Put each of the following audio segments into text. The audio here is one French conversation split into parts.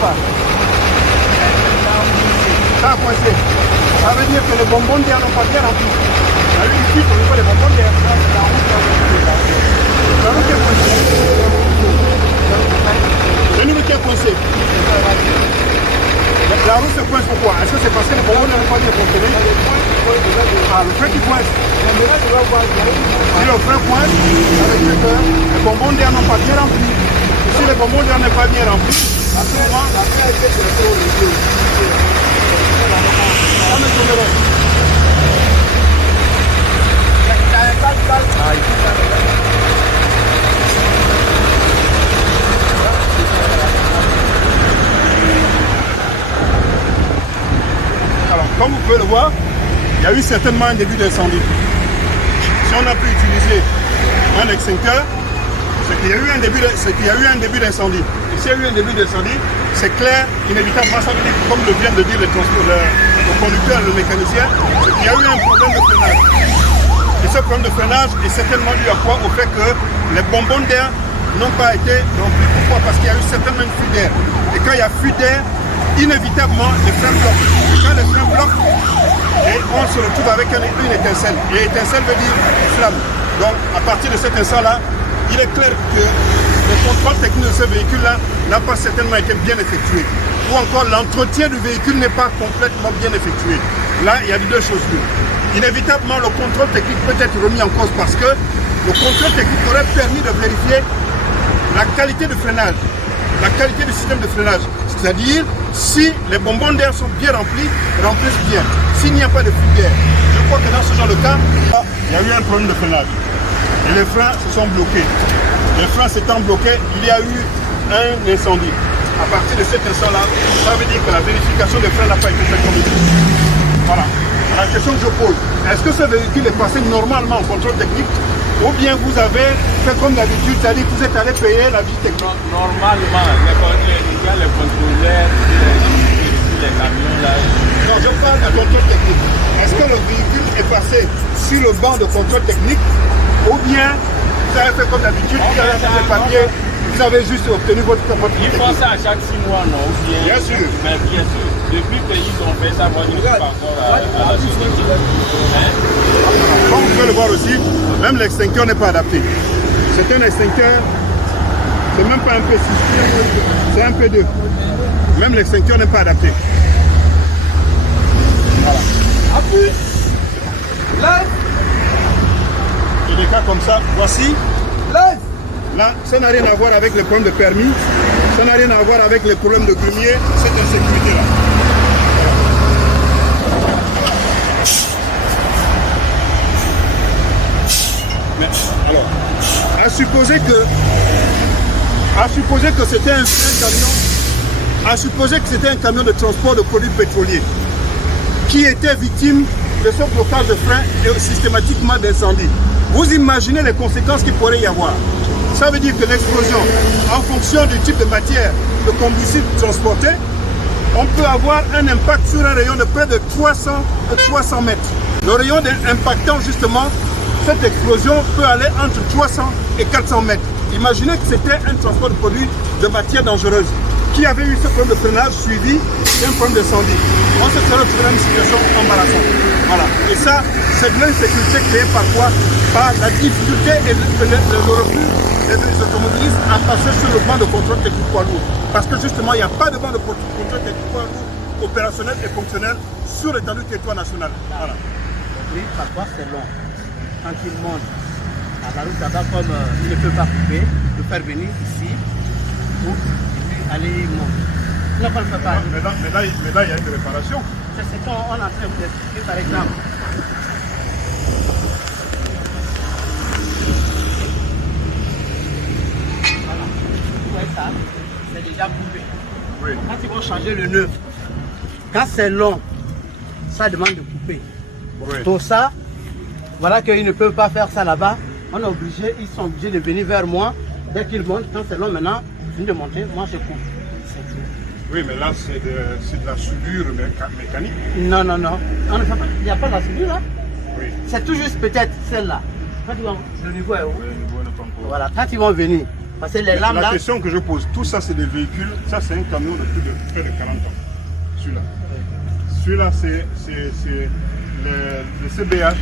pas. Ça a coincé. Ça veut dire que les bonbons d'air n'ont pas bien rempli. Là, ici, on voit les bonbons d'air. La route est coincée. Le niveau qui est coincé. La roue se coince pourquoi? Est-ce que c'est parce que les bonbons n'ont pas bien fonctionné? Ah, le frein qui coince. Si le frein coince, ça veut dire que les bonbons d'air n'ont pas bien rempli. Si les bonbons d'air n'est pas bien rempli, à ce moment, la frein a été trop léger. Ça me tomberait. Alors, comme vous pouvez le voir, il y a eu certainement un début d'incendie. Si on a pu utiliser un extincteur, c'est qu'il y a eu un début d'incendie. Et s'il y a eu un début d'incendie, c'est clair, inévitablement, ça veut dire, comme le vient de dire le conducteur, le mécanicien, c'est qu'il y a eu un problème de freinage. Et ce problème de freinage est certainement dû à quoi? Au fait que les bonbons d'air n'ont pas été remplis. Pourquoi? Parce qu'il y a eu certainement une fuite d'air. Et quand il y a fuite d'air, inévitablement, les freins bloquent. Et quand les freins bloquent, et on se retrouve avec une étincelle. Et étincelle veut dire flamme. Donc, à partir de cet instant-là, il est clair que le contrôle technique de ce véhicule-là n'a pas certainement été bien effectué. Ou encore, l'entretien du véhicule n'est pas complètement bien effectué. Là, il y a deux choses. Inévitablement, le contrôle technique peut être remis en cause parce que le contrôle technique aurait permis de vérifier la qualité de freinage, la qualité du système de freinage. C'est-à-dire, si les bonbons d'air sont bien remplis, remplissent bien. S'il n'y a pas de fuite d'air, je crois que dans ce genre de cas, il y a eu un problème de freinage. Et les freins se sont bloqués. Les freins s'étant bloqués, il y a eu un incendie. À partir de cet instant-là, ça veut dire que la vérification des freins n'a pas été faite comme il faut. Voilà. La question que je pose, est-ce que ce véhicule est passé normalement en contrôle technique ou bien vous avez fait comme d'habitude, c'est-à-dire que vous êtes allé payer la visite technique? Normalement, les contrôleurs, les camions là. Non, je parle de contrôle technique. Est-ce que le véhicule est passé sur le banc de contrôle technique ou bien vous avez fait comme d'habitude, vous avez fait les papiers, vous avez juste obtenu votre contrôle technique? Ils font ça à chaque 6 mois, non? Bien sûr. Mais bien sûr. Depuis qu'ils ont fait ça, moi je ne suis pas encore à la société. Comme vous pouvez le voir aussi, même l'extincteur n'est pas adapté. C'est un extincteur, c'est même pas un P6, c'est un P2. Même l'extincteur n'est pas adapté. Voilà. Appuie. Lève. Et des cas comme ça, voici. Lève. Là, ça n'a rien à voir avec les problèmes de permis, ça n'a rien à voir avec les problèmes de grumier, cette insécurité-là. Mais, alors, à supposer que c'était un camion de transport de produits pétroliers qui était victime de ce blocage de frein et systématiquement d'incendie. Vous imaginez les conséquences qu'il pourrait y avoir. Ça veut dire que l'explosion, en fonction du type de matière de combustible transporté, on peut avoir un impact sur un rayon de près de 300 mètres. Le rayon impactant justement cette explosion peut aller entre 300 et 400 mètres. Imaginez que c'était un transport de produits de matière dangereuse qui avait eu ce problème de freinage suivi d'un problème d'incendie. On se serait retrouvé dans une situation embarrassante. Voilà. Et ça, c'est de l'insécurité créée par quoi? Par la difficulté et le refus des automobilistes à passer sur le banc de contrôle technique poids lourd. Parce que justement, il n'y a pas de banc de contrôle technique poids lourd opérationnel et fonctionnel sur l'étendue du territoire national. Voilà. Oui, parfois c'est long. Quand il monte à la route là-bas, comme il ne peut pas couper, il peut faire venir ici, ou aller monter. Non, on ne peut pas. Mais là, il y a une réparation. C'est ce qu'on est en train de vous expliquer par exemple. Voilà. Vous voyez ça? C'est déjà coupé. Oui. Quand ils vont changer le neuf, quand c'est long, ça demande de couper. Oui. Pour ça, voilà qu'ils ne peuvent pas faire ça là-bas. On est obligé, ils sont obligés de venir vers moi. Dès qu'ils montent, quand c'est long maintenant, ils finissent de monter, moi je coupe. C'est tout. Oui, mais là, c'est de la soudure mécanique. Non, non, non. On ne fait pas, il n'y a pas de la soudure là. Oui. C'est tout juste peut-être celle-là. Quand ils vont, le niveau est haut. Oui, le niveau n'est pas encore. Voilà, quand ils vont venir, Parce que les lames La là. question que je pose, tout ça c'est des véhicules, ça c'est un camion de près de 40 ans. Celui-là. Celui-là, les CBH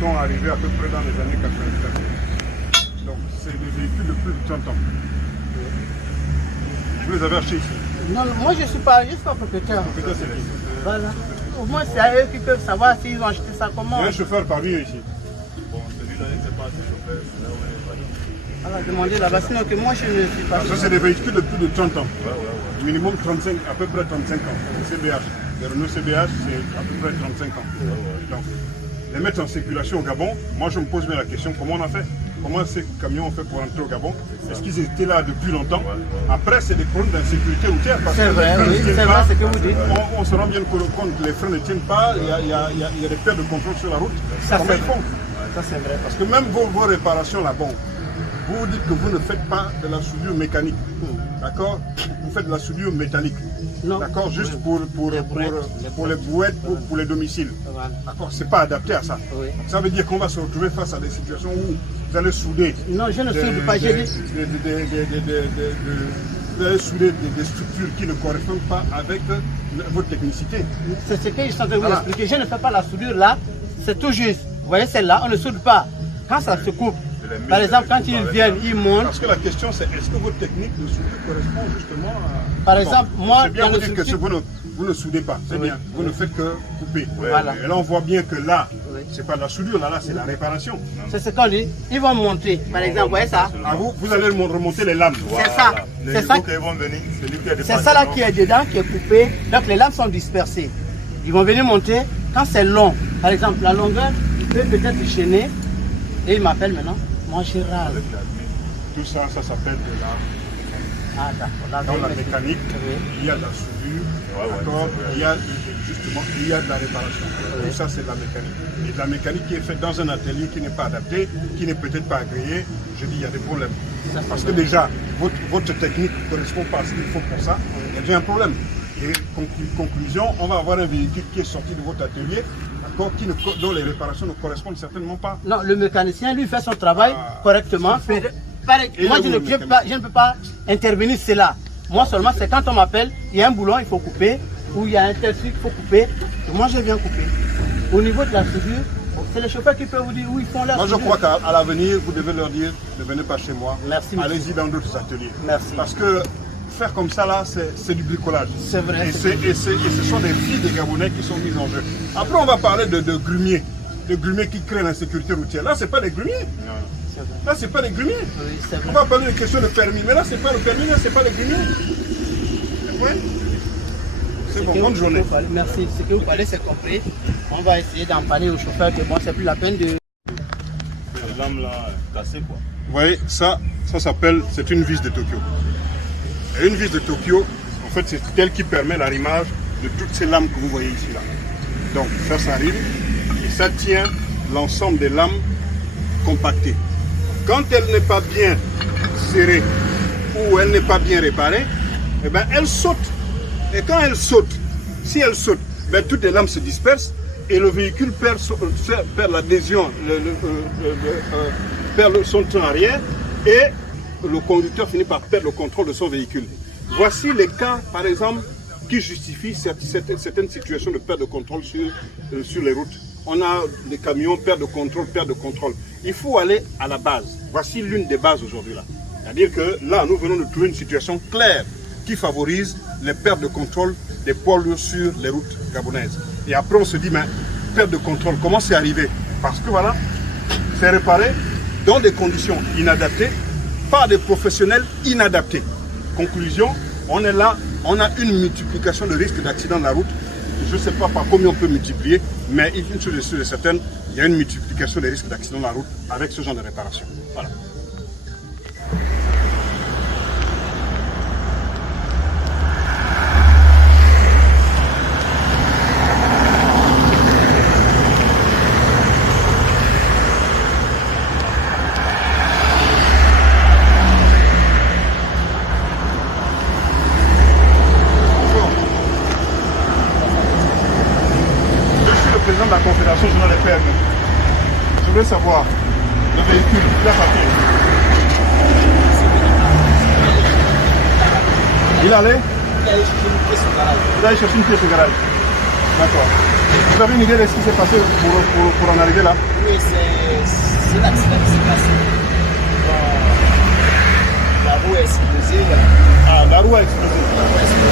sont arrivés à peu près dans les années 90. Donc c'est des véhicules de plus de 30 ans. Vous les avez achetés ici? Non, moi je ne suis pas propriétaire. Peut-être c'est qui? Voilà. Au moins c'est à eux qui peuvent savoir s'ils ont acheté ça comment. Il y a un chauffeur parmi eux ici. Bon, celui-là, il ne sait pas si chauffeur, c'est là où il est pas. Alors demandez là-bas, sinon que moi je ne suis pas. Ça c'est des véhicules de plus de 30 ans. Ouais. Minimum 35, à peu près 35 ans. Les CBH. Les Renault CBH, c'est à peu près 35 ans. Donc, les mettre en circulation au Gabon, moi je me pose bien la question, comment on a fait? Comment ces camions ont fait pour entrer au Gabon? Est-ce qu'ils étaient là depuis longtemps? Après, c'est des problèmes d'insécurité routière. C'est vrai, oui, c'est vrai ce que vous dites. On se rend bien compte que les freins ne tiennent pas, il y a des pertes de contrôle sur la route. Ça, Comment c'est ils vrai. font? Ça c'est vrai. Parce que même vos réparations là-bas, vous dites que vous ne faites pas de la soudure mécanique. D'accord? Vous faites de la soudure métallique. Non. D'accord? Juste pour les brouettes, pour les domiciles. Voilà. D'accord? C'est pas adapté à ça. Oui. Ça veut dire qu'on va se retrouver face à des situations où vous allez souder. Non, je ne soude pas, j'ai dit. Vous allez souder des structures qui ne correspondent pas avec votre technicité. C'est ce que je suis en train de vous Voilà. expliquer. Je ne fais pas la soudure là, c'est tout juste. Vous voyez celle-là, on ne soude pas. Quand ça se coupe, par exemple, quand ils viennent, ils montent. Parce que la question c'est est-ce que votre technique de soudure correspond justement à... Par exemple, moi, c'est bien dans vous le dire que structure- vous ne soudez pas, c'est bien. Vous ne faites que couper. Voilà. Et là on voit bien que là, Oui. c'est pas de la soudure, là c'est la réparation. C'est ce qu'on dit. Ils vont monter. Par exemple, vous voyez ça? À vous allez remonter les lames. C'est ça. C'est ça. Ils vont venir, celui qui a des C'est ça là qui est dedans, qui est coupé. Donc les lames sont dispersées. Ils vont venir monter. Quand c'est long, par exemple, la longueur, il peut peut-être gêner. Et il m'appelle maintenant. Moi, je râle. Tout ça, ça s'appelle de la... Ah, d'accord. Là, Dans la je vais mettre- mécanique, Oui. il y a de la soudure, d'accord, il y a justement, il y a de la réparation. Tout ça, c'est de la mécanique. Et de la mécanique qui est faite dans un atelier qui n'est pas adapté, qui n'est peut-être pas agréé, je dis, il y a des problèmes. Ça, c'est Parce que vrai. déjà, votre technique ne correspond pas à ce qu'il faut pour ça, il y a déjà un problème. Et conclusion, on va avoir un véhicule qui est sorti de votre atelier, d'accord, dont les réparations ne correspondent certainement pas. Non, le mécanicien, lui, fait son travail correctement. Et Moi, le je ne mécanicien. peux pas intervenir cela. Moi seulement, c'est quand on m'appelle, il y a un boulon, il faut couper, ou il y a un tel truc, il faut couper. Et moi, je viens couper. Au niveau de la soudure, c'est les chauffeurs qui peuvent vous dire où ils font leur Moi, je soudure. crois qu'à l'avenir, vous devez leur dire, ne venez pas chez moi, Merci, monsieur. allez-y dans d'autres ateliers. Merci. Parce que faire comme ça, là, c'est du bricolage. C'est vrai, Et, c'est et ce sont des filles des Gabonais qui sont mises en jeu. Après, on va parler de grumiers. De grumiers qui créent l'insécurité routière. Là, c'est pas des grumiers. C'est vrai. Là, c'est pas des grumiers. Oui, c'est On vrai. va parler de questions de permis. Mais là, c'est pas le permis, là, c'est pas les grumiers. Ouais. C'est bon, Ce que bonne vous journée. parlez- Merci. Ce que vous parlez, c'est compris. On va essayer d'en parler aux chauffeurs que bon, c'est plus la peine de. Les lames là, cassées quoi. Vous voyez, ça s'appelle, c'est une vis de Tokyo. Et une vis de Tokyo, en fait, c'est elle qui permet l'arrimage de toutes ces lames que vous voyez ici là. Donc ça s'arrime et ça tient l'ensemble des lames compactées. Quand elle n'est pas bien serrée ou elle n'est pas bien réparée, eh ben, elle saute. Et quand elle saute, si elle saute, ben, toutes les lames se dispersent et le véhicule perd l'adhésion, perd son train arrière et le conducteur finit par perdre le contrôle de son véhicule. Voici les cas, par exemple, qui justifient certaines situations de perte de contrôle sur les routes. On a des camions, perte de contrôle. Il faut aller à la base. Voici l'une des bases aujourd'hui là. C'est-à-dire que là, nous venons de trouver une situation claire qui favorise les pertes de contrôle des poids lourds sur les routes gabonaises. Et après, on se dit, mais perte de contrôle, comment c'est arrivé? Parce que voilà, c'est réparé dans des conditions inadaptées, par des professionnels inadaptés. Conclusion, on est là, on a une multiplication de risques d'accidents de la route. Je ne sais pas par combien on peut multiplier, mais une chose est sûre et certaine, il y a une multiplication des risques d'accidents de la route avec ce genre de réparation. Voilà. Président de la Confédération Générale des Permis. Je voulais savoir, le véhicule, il a papier. Il allait Il allait chercher une pièce au garage. Vous allez chercher une pièce au garage. D'accord. Vous avez une idée de ce qui s'est passé pour en arriver là? Oui, c'est l'accident qui s'est passé. Bon, la roue a explosé. Ah, la roue a explosé. La roue a explosé.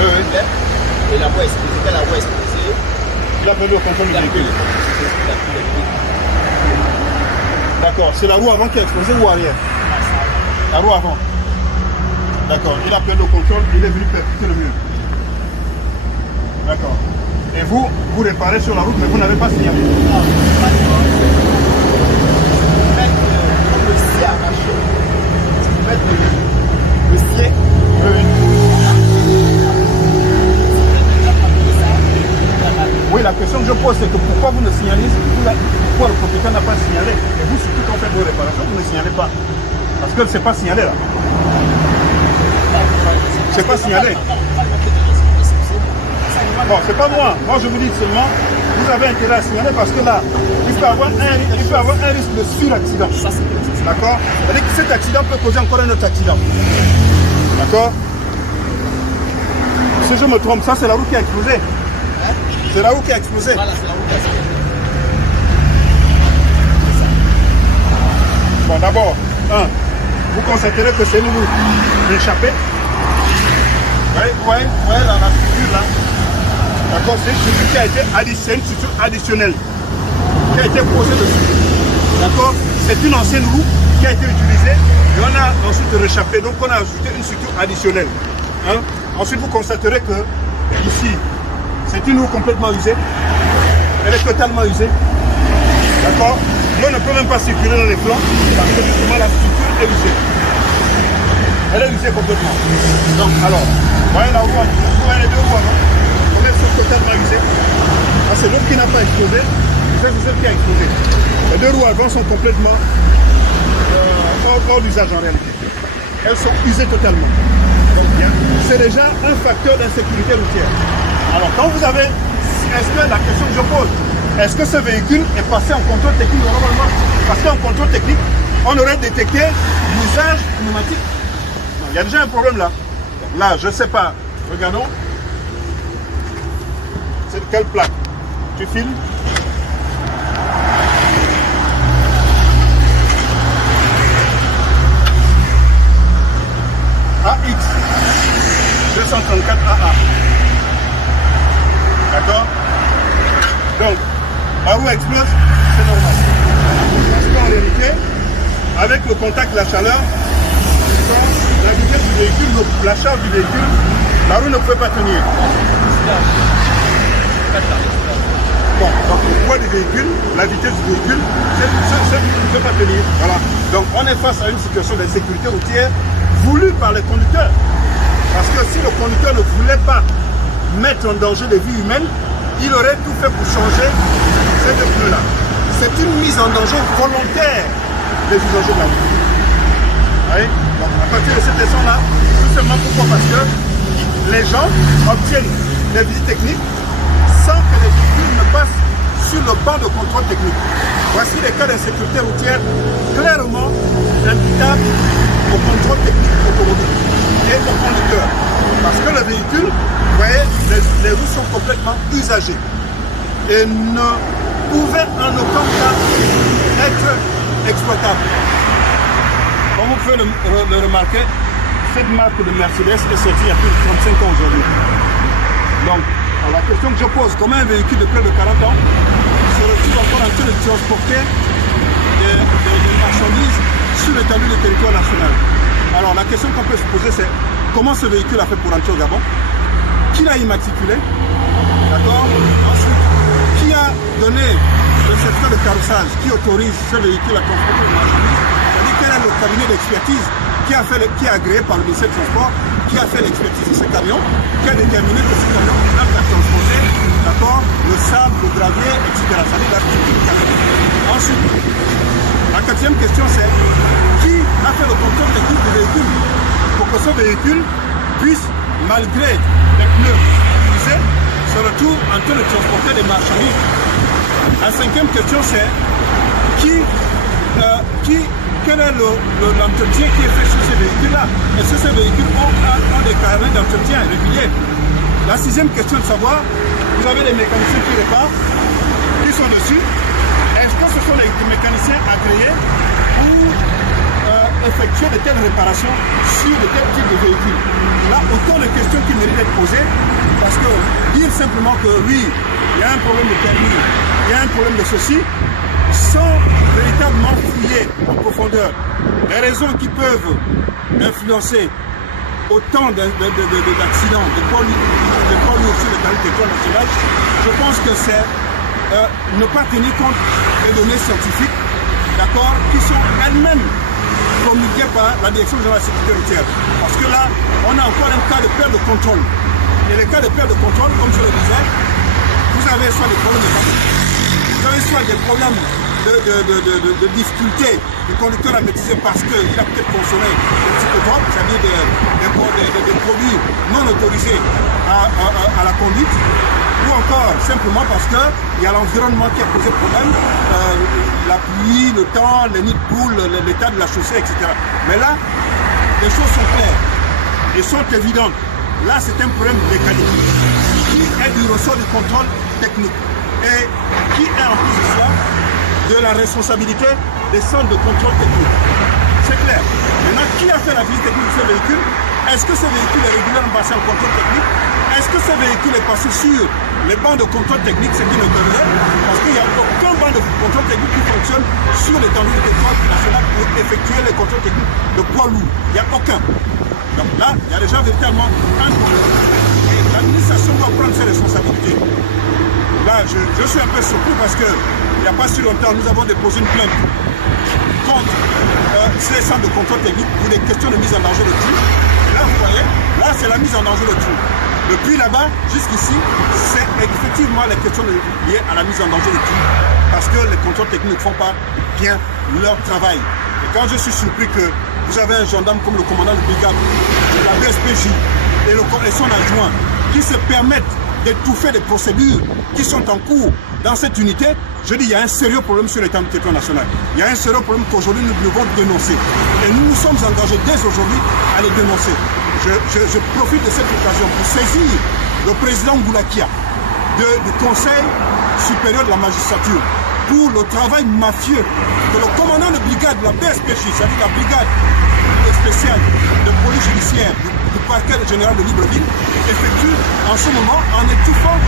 Oui, oui. Et la roue a explosé. Quand la roue a explosé, Il a perdu le contrôle du il a pris véhicule. D'accord. C'est la roue avant qui a explosé ou arrière? La roue avant. D'accord. Il a perdu le contrôle, il est venu percuter le mur. D'accord. Et vous réparez sur la route, mais vous n'avez pas signalé. Le ciel arraché. Mettre le ciel. Oui, oui. Oui, la question que je pose, c'est que pourquoi vous ne signalez, pourquoi le propriétaire n'a pas signalé? Et vous, surtout quand vous faites vos réparations, vous ne signalez pas. Parce que c'est pas signalé là. C'est pas signalé. Bon, c'est pas moi. Moi, je vous dis seulement, vous avez intérêt à signaler parce que là, il peut avoir un risque de suraccident. D'accord? C'est-à-dire que cet accident peut causer encore un autre accident. D'accord? Si je me trompe, ça c'est la roue qui a explosé. C'est la roue qui a explosé. Voilà, c'est la roue qui a explosé. Bon, d'abord, vous constaterez que c'est une roue échappée. Ouais, la structure là. D'accord, c'est une structure qui a été additionnelle, qui a été posée dessus. D'accord, c'est une ancienne roue qui a été utilisée et on a ensuite réchappé. Donc on a ajouté une structure additionnelle. Hein? Ensuite, vous constaterez que ici, c'est une roue complètement usée. Elle est totalement usée. D'accord, l'eau ne peut même pas circuler dans les flancs parce que justement la structure est usée. Elle est usée complètement. Donc alors, voyez la roue, vous voyez les deux roues avant. Elles sont totalement usées. Ah, c'est l'autre qui n'a pas explosé, c'est celle qui a explosé. Les deux roues avant sont complètement hors d'usage en réalité. Elles sont usées totalement. Donc c'est déjà un facteur d'insécurité routière. Alors quand vous avez, est-ce que la question que je pose, est-ce que ce véhicule est passé en contrôle technique normalement? Parce qu'en contrôle technique, on aurait détecté l'usage pneumatique. Non, il y a déjà un problème là. Donc là, je ne sais pas. Regardons. C'est de quelle plaque? Tu filmes? AX 234 AA. D'accord? Donc, la roue explose, c'est normal. Parce qu'en réalité, avec le contact de la chaleur, la vitesse du véhicule, la charge du véhicule, la roue ne peut pas tenir. Bon, donc le poids du véhicule, la vitesse du véhicule, ça ne peut pas tenir. Voilà. Donc on est face à une situation d'insécurité routière voulue par les conducteurs. Parce que si le conducteur ne voulait pas mettre en danger les vies humaines, il aurait tout fait pour changer ces deux pneus-là. C'est une mise en danger volontaire des usagers de la route. Oui. Donc à partir de cette leçon-là, tout simplement pourquoi? Parce que les gens obtiennent des visites techniques sans que les véhicules ne passent sur le banc de contrôle technique. Voici les cas d'insécurité routière clairement imputables au contrôle technique automobile et au conducteur. Parce que le véhicule, vous voyez, les roues sont complètement usagées et ne pouvaient en aucun cas être exploitables. Comme vous pouvez le remarquer, cette marque de Mercedes est sortie il y a plus de 35 ans aujourd'hui. Donc, la question que je pose, comment un véhicule de plus de 40 ans se retrouve encore en train de transporter des marchandises sur l'étendue du territoire national? Alors, la question qu'on peut se poser, c'est comment ce véhicule a fait pour entrer au Gabon? Qui l'a immatriculé? D'accord? Ensuite, qui a donné le certificat de carrossage qui autorise ce véhicule à transporter des marchandises? C'est-à-dire quel est le cabinet d'expertise qui a agréé par le ministère du Transport, qui a fait l'expertise de ce camion, qui a déterminé que ce camion est apte à transporter, d'accord, le sable, le gravier, etc. Ça veut dire la structure du camion. Ensuite, la quatrième question c'est qui a fait le contrôle technique du véhicule pour que ce véhicule puisse, malgré les pneus utilisés, se retrouve en train de transporter des marchandises. La cinquième question c'est qui quel est l'entretien qui est fait sur ces véhicules-là? Est-ce que ces véhicules ont des carnets d'entretien réguliers? La sixième question de savoir, vous avez des mécaniciens qui réparent, qui sont dessus. Est-ce que ce sont des mécaniciens agréés pour effectuer de telles réparations sur de tels types de véhicules? Là, autant de questions qui méritent d'être posées, parce que dire simplement que oui, il y a un problème de permis, il y a un problème de ceci, sans véritablement fouiller en profondeur les raisons qui peuvent influencer autant d'accidents, de poids lourds sur le territoire national, je pense que c'est ne pas tenir compte des données scientifiques, d'accord, qui sont elles-mêmes promulguées par la Direction générale de la sécurité routière. Parce que là, on a encore un cas de perte de contrôle. Et les cas de perte de contrôle, comme je le disais, vous avez soit des problèmes mécaniques, vous avez soit des problèmes de difficulté du conducteur à maîtriser parce qu'il a peut-être consommé des psychotropes, c'est-à-dire des produits non autorisés à la conduite, ou encore simplement parce qu'il y a l'environnement qui a posé problème, la pluie, le temps, les nids de poules, l'état de la chaussée, etc. Mais là, les choses sont claires et sont évidentes. Là, c'est un problème mécanique qui est du ressort du contrôle technique et qui est en plus de cela de la responsabilité des centres de contrôle technique. C'est clair. Maintenant, qui a fait la visite technique de ce véhicule? Est-ce que ce véhicule est régulièrement passé en contrôle technique? Est-ce que ce véhicule est passé sur les bancs de contrôle technique, ce qui est autorisé? Parce qu'il n'y a aucun banc de contrôle technique qui fonctionne sur l'étendue du territoire national pour effectuer les contrôles techniques de poids lourds. Il n'y a aucun. Donc là, il y a déjà véritablement un problème. Et l'administration doit prendre ses responsabilités. Là, je suis un peu surpris parce que il n'y a pas si longtemps, nous avons déposé une plainte contre ces centres de contrôle technique pour des questions de mise en danger de tout. Là, vous voyez, là, c'est la mise en danger de tout. Depuis là-bas, jusqu'ici, c'est effectivement les questions liées à la mise en danger de tout. Parce que les contrôles techniques ne font pas bien leur travail. Et quand je suis surpris que vous avez un gendarme comme le commandant de brigade de la BSPJ et son adjoint qui se permettent d'étouffer des procédures qui sont en cours dans cette unité, je dis il y a un sérieux problème sur l'état du territoire national. Il y a un sérieux problème qu'aujourd'hui nous devons dénoncer. Et nous nous sommes engagés dès aujourd'hui à les dénoncer. Je profite de cette occasion pour saisir le président Ngoulakia du Conseil supérieur de la magistrature pour le travail mafieux que le commandant de brigade de la BSPJ, c'est-à-dire la brigade spéciale de police judiciaire du parquet général de Libreville, effectue en ce moment en étouffant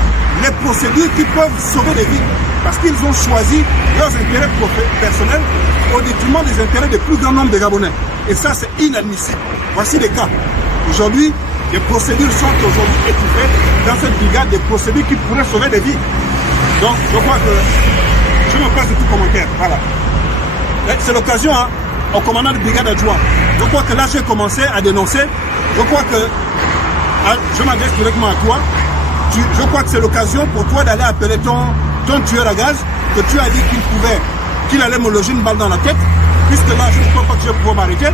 les procédures qui peuvent sauver des vies. Parce qu'ils ont choisi leurs intérêts personnels au détriment des intérêts du plus grand nombre de Gabonais. Et ça, c'est inadmissible. Voici les cas. Aujourd'hui, les procédures sont aujourd'hui étouffées dans cette brigade, des procédures qui pourraient sauver des vies. Donc, je crois que je me passe de tout commentaire. Voilà. C'est l'occasion au commandant de brigade adjoint. Je crois que là, j'ai commencé à dénoncer. Je crois que je m'adresse directement à toi. Je crois que c'est l'occasion pour toi d'aller appeler ton tueur à gaz, que tu as dit qu'il allait me loger une balle dans la tête, puisque là, je ne crois pas que je vais pouvoir m'arrêter.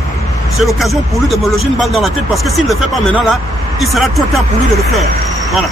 C'est l'occasion pour lui de me loger une balle dans la tête, parce que s'il ne le fait pas maintenant, là, il sera trop tard pour lui de le faire. Voilà.